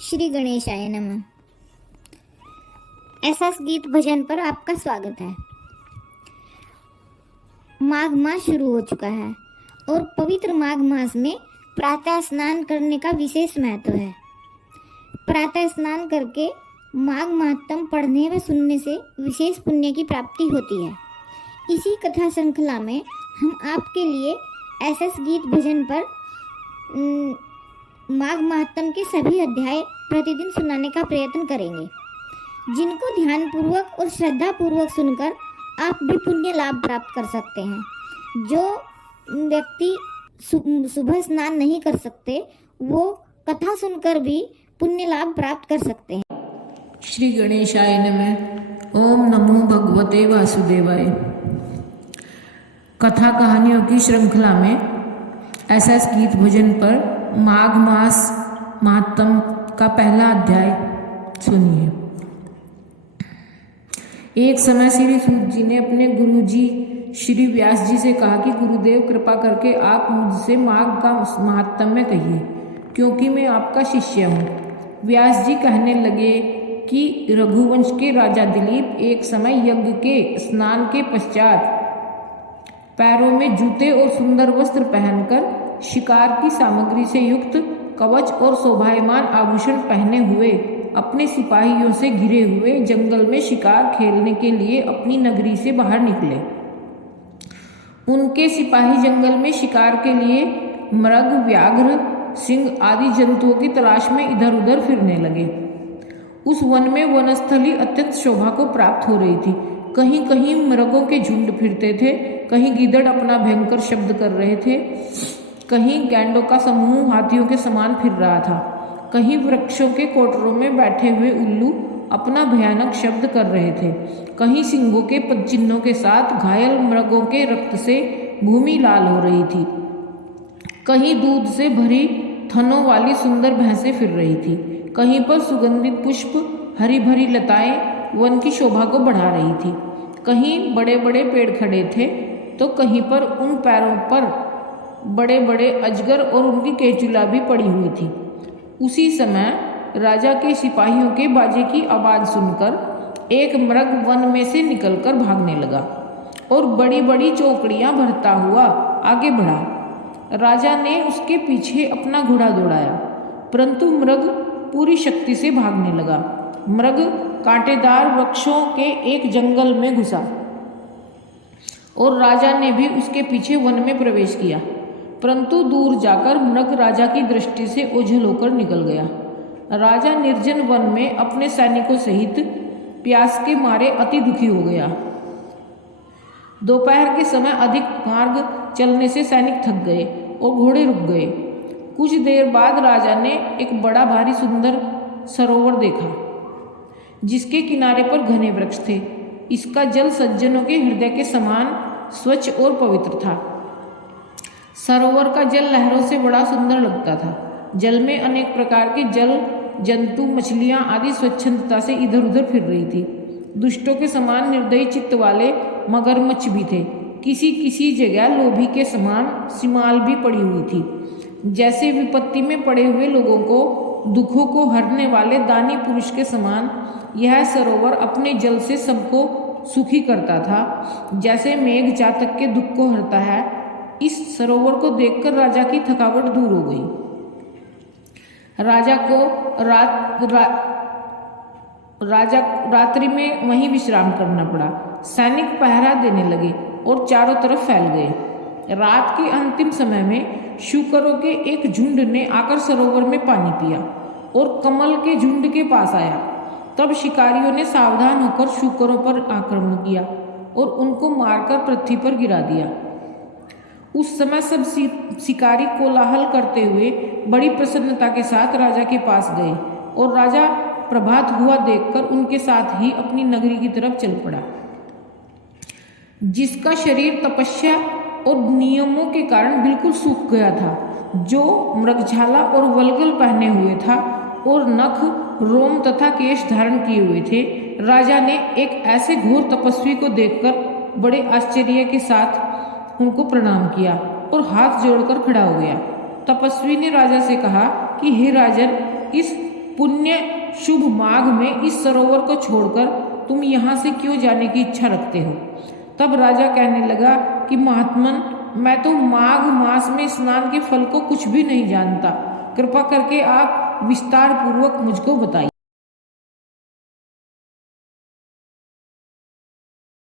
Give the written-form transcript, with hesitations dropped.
श्री गणेशाय नमः। ऐसा गीत भजन पर आपका स्वागत है। माघ मास शुरू हो चुका है और पवित्र माघ मास में प्रातः स्नान करने का विशेष महत्व है। प्रातः स्नान करके माघ महात्म पढ़ने व सुनने से विशेष पुण्य की प्राप्ति होती है। इसी कथा श्रृंखला में हम आपके लिए ऐसा गीत भजन पर माघ महात्म के सभी अध्याय प्रतिदिन सुनाने का प्रयत्न करेंगे, जिनको ध्यानपूर्वक और श्रद्धापूर्वक सुनकर आप भी पुण्य लाभ प्राप्त कर सकते हैं। जो व्यक्ति सुबह स्नान नहीं कर सकते वो कथा सुनकर भी पुण्य लाभ प्राप्त कर सकते हैं। श्री गणेशाय नमः। ओम नमो भगवते वासुदेवाय। कथा कहानियों की श्रृंखला में ऐसा गीत भजन पर माघ मास महात्म का पहला अध्याय सुनिए। एक समय श्री सूत जी ने अपने गुरु जी श्री व्यास जी से कहा कि गुरुदेव कृपा करके आप मुझसे माघ का महात्म्य कहिए, क्योंकि मैं आपका शिष्य हूँ। व्यास जी कहने लगे कि रघुवंश के राजा दिलीप एक समय यज्ञ के स्नान के पश्चात पैरों में जूते और सुंदर वस्त्र पहनकर शिकार की सामग्री से युक्त कवच और शोभायमान आभूषण पहने हुए अपने सिपाहियों से घिरे हुए जंगल में शिकार खेलने के लिए अपनी नगरी से बाहर निकले। उनके सिपाही जंगल में शिकार के लिए मृग, व्याघ्र, सिंह आदि जंतुओं की तलाश में इधर उधर फिरने लगे। उस वन में वनस्थली अत्यंत शोभा को प्राप्त हो रही थी। कहीं कहीं मृगों के झुंड फिरते थे, कहीं गीदड़ अपना भयंकर शब्द कर रहे थे, कहीं गैंडों का समूह हाथियों के समान फिर रहा था, कहीं वृक्षों के कोटरों में बैठे हुए उल्लू अपना भयानक शब्द कर रहे थे, कहीं सिंहों के पदचिन्हों के साथ घायल मृगों के रक्त से भूमि लाल हो रही थी, कहीं दूध से भरी थनों वाली सुंदर भैंसें फिर रही थी, कहीं पर सुगंधित पुष्प, हरी भरी लताएं वन की शोभा को बढ़ा रही थी, कहीं बड़े बड़े पेड़ खड़े थे तो कहीं पर उन पैरों पर बड़े बड़े अजगर और उनकी केचुला भी पड़ी हुई थी। उसी समय राजा के सिपाहियों के बाजे की आवाज़ सुनकर एक मृग वन में से निकलकर भागने लगा और बड़ी बड़ी चौकड़ियाँ भरता हुआ आगे बढ़ा। राजा ने उसके पीछे अपना घोड़ा दौड़ाया, परंतु मृग पूरी शक्ति से भागने लगा। मृग कांटेदार वृक्षों के एक जंगल में घुसा और राजा ने भी उसके पीछे वन में प्रवेश किया, परंतु दूर जाकर मृग राजा की दृष्टि से ओझल होकर निकल गया। राजा निर्जन वन में अपने सैनिकों सहित प्यास के मारे अति दुखी हो गया। दोपहर के समय अधिक मार्ग चलने से सैनिक थक गए और घोड़े रुक गए। कुछ देर बाद राजा ने एक बड़ा भारी सुंदर सरोवर देखा, जिसके किनारे पर घने वृक्ष थे। इसका जल सज्जनों के हृदय के समान स्वच्छ और पवित्र था। सरोवर का जल लहरों से बड़ा सुंदर लगता था। जल में अनेक प्रकार के जल जंतु, मछलियां आदि स्वच्छंदता से इधर उधर फिर रही थी। दुष्टों के समान निर्दयी चित्त वाले मगरमच्छ भी थे। किसी किसी जगह लोभी के समान सिमाल भी पड़ी हुई थी। जैसे विपत्ति में पड़े हुए लोगों को दुखों को हरने वाले दानी पुरुष के समान यह सरोवर अपने जल से सबको सुखी करता था, जैसे मेघ जातक के दुख को हरता है। इस सरोवर को देखकर राजा की थकावट दूर हो गई। राजा को रात्रि में वहीं विश्राम करना पड़ा। सैनिक पहरा देने लगे और चारों तरफ फैल गए। रात के अंतिम समय में शूकरों के एक झुंड ने आकर सरोवर में पानी पिया और कमल के झुंड के पास आया। तब शिकारियों ने सावधान होकर शूकरों पर आक्रमण किया और उनको मारकर पृथ्वी पर गिरा दिया। उस समय सब शिकारी कोलाहल करते हुए बड़ी प्रसन्नता के साथ राजा के पास गए और राजा प्रभात हुआ देखकर उनके साथ ही अपनी नगरी की तरफ चल पड़ा। जिसका शरीर तपस्या और नियमों के कारण बिल्कुल सूख गया था, जो मृगछाला और वल्गल पहने हुए था और नख, रोम तथा केश धारण किए हुए थे, राजा ने एक ऐसे घोर तपस्वी को देखकर बड़े आश्चर्य के साथ उनको प्रणाम किया और हाथ जोड़कर खड़ा हो गया। तपस्वी ने राजा से कहा कि हे राजन, इस पुण्य शुभ माघ में इस सरोवर को छोड़कर तुम यहाँ से क्यों जाने की इच्छा रखते हो? तब राजा कहने लगा कि महात्मन, मैं तो माघ मास में स्नान के फल को कुछ भी नहीं जानता। कृपा करके आप विस्तार पूर्वक मुझको बताइए।